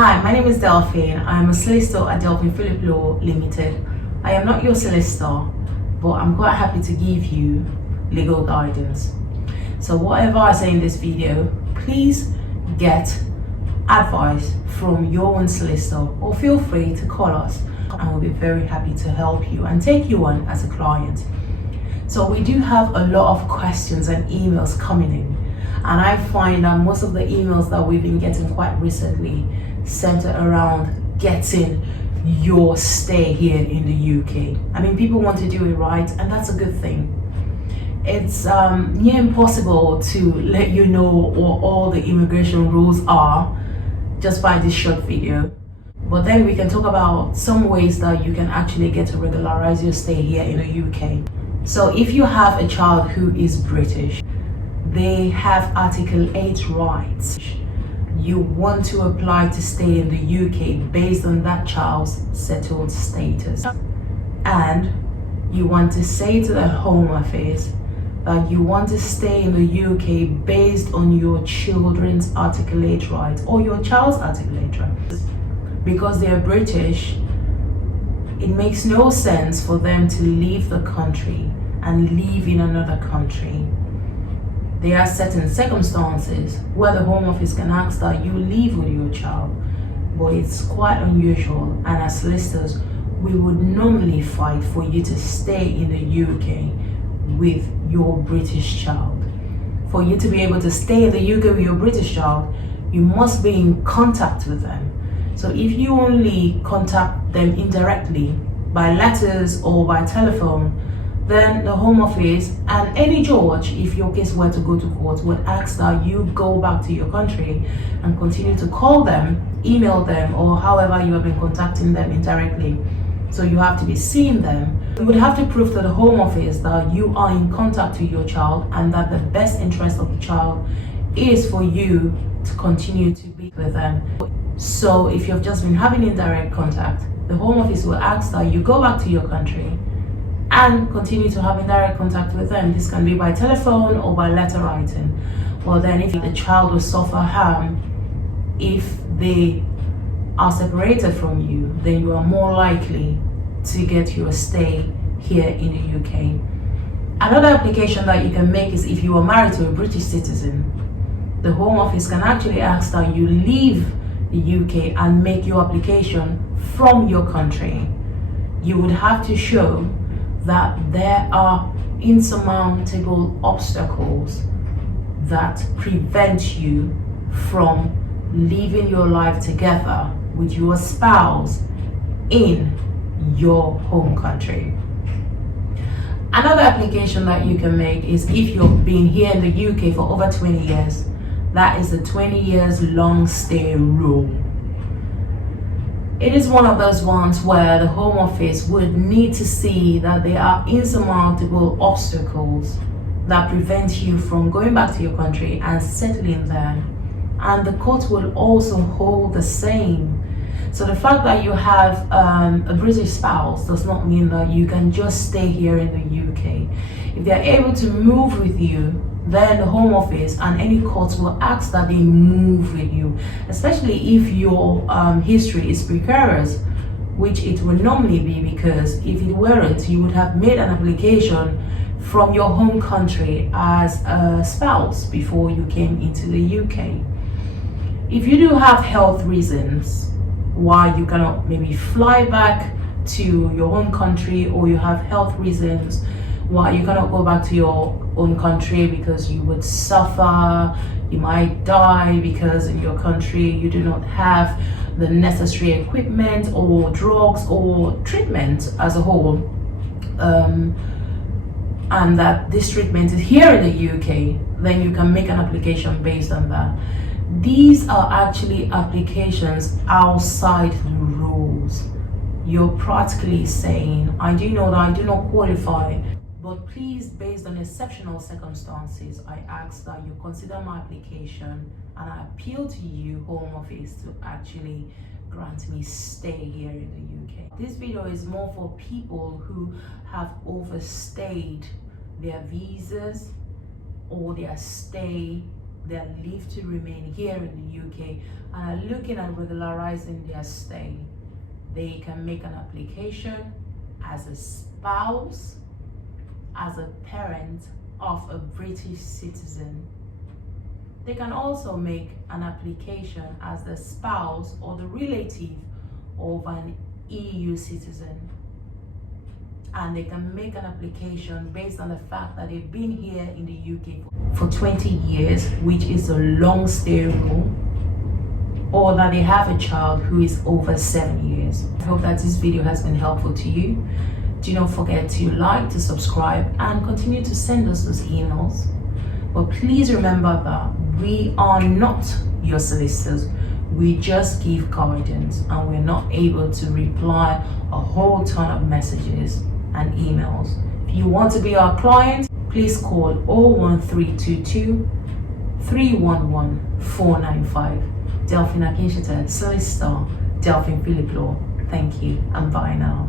Hi, my name is Delphine. I am a solicitor at Delphine Philip Law Limited. I am not your solicitor, but I'm quite happy to give you legal guidance. So whatever I say in this video, please get advice from your own solicitor or feel free to call us and we'll be very happy to help you and take you on as a client. So we do have a lot of questions and emails coming in, and I find that most of the emails that we've been getting quite recently center around getting your stay here in the UK. I mean, people want to do it right, and that's a good thing. It's near impossible to let you know what all the immigration rules are just by this short video. But then we can talk about some ways that you can actually get to regularize your stay here in the UK. So if you have a child who is British, they have Article 8 rights. You want to apply to stay in the UK based on that child's settled status. And you want to say to the Home Office that you want to stay in the UK based on your children's Article 8 rights or your child's Article 8 rights. Because they are British, it makes no sense for them to leave the country and live in another country. There are certain circumstances where the Home Office can ask that you live with your child, but it's quite unusual, and as solicitors, we would normally fight for you to stay in the UK with your British child. For you to be able to stay in the UK with your British child, you must be in contact with them. So if you only contact them indirectly by letters or by telephone, then the Home Office and any judge, if your case were to go to court, would ask that you go back to your country and continue to call them, email them, or however you have been contacting them indirectly. So you have to be seeing them. You would have to prove to the Home Office that you are in contact with your child and that the best interest of the child is for you to continue to be with them. So if you've just been having indirect contact, the Home Office will ask that you go back to your country and continue to have indirect contact with them. This can be by telephone or by letter writing. Well, then if the child will suffer harm if they are separated from you, then you are more likely to get your stay here in the UK. Another application that you can make is if you are married to a British citizen. The Home Office can actually ask that you leave the UK and make your application from your country. You would have to show that there are insurmountable obstacles that prevent you from living your life together with your spouse in your home country. Another application that you can make is if you've been here in the UK for over 20 years. That is the 20 years long stay rule. It is one of those ones where the Home Office would need to see that there are insurmountable obstacles that prevent you from going back to your country and settling there. And the court will also hold the same. So the fact that you have a British spouse does not mean that you can just stay here in the UK. If they're able to move with you, then the Home Office and any courts will ask that they move with you, especially if your history is precarious, which it will normally be, because if it weren't, you would have made an application from your home country as a spouse before you came into the UK. If you do have health reasons why you cannot maybe fly back to your home country, or you have health reasons why you cannot go back to your own country because you would suffer, you might die because in your country you do not have the necessary equipment or drugs or treatment as a whole, and that this treatment is here in the UK, then you can make an application based on that. These are actually applications outside the rules. You're practically saying, I do know that I do not qualify, but please, based on exceptional circumstances, I ask that you consider my application, and I appeal to you, Home Office, to actually grant me stay here in the UK. This video is more for people who have overstayed their visas or their stay their leave to remain here in the UK and are looking at regularizing their stay, they can make an application as a spouse, as a parent of a British citizen. They can also make an application as the spouse or the relative of an EU citizen. And they can make an application based on the fact that they've been here in the UK for 20 years, which is a long stay rule, or that they have a child who is over 7 years. I hope that this video has been helpful to you. Do not forget to like, to subscribe, and continue to send us those emails. But please remember that we are not your solicitors. We just give guidance, and we're not able to reply a whole ton of messages and emails. If you want to be our client, please call 01322 311 495. Delphine Akishita, Solicitor, Delphine Philip Law. Thank you, and bye now.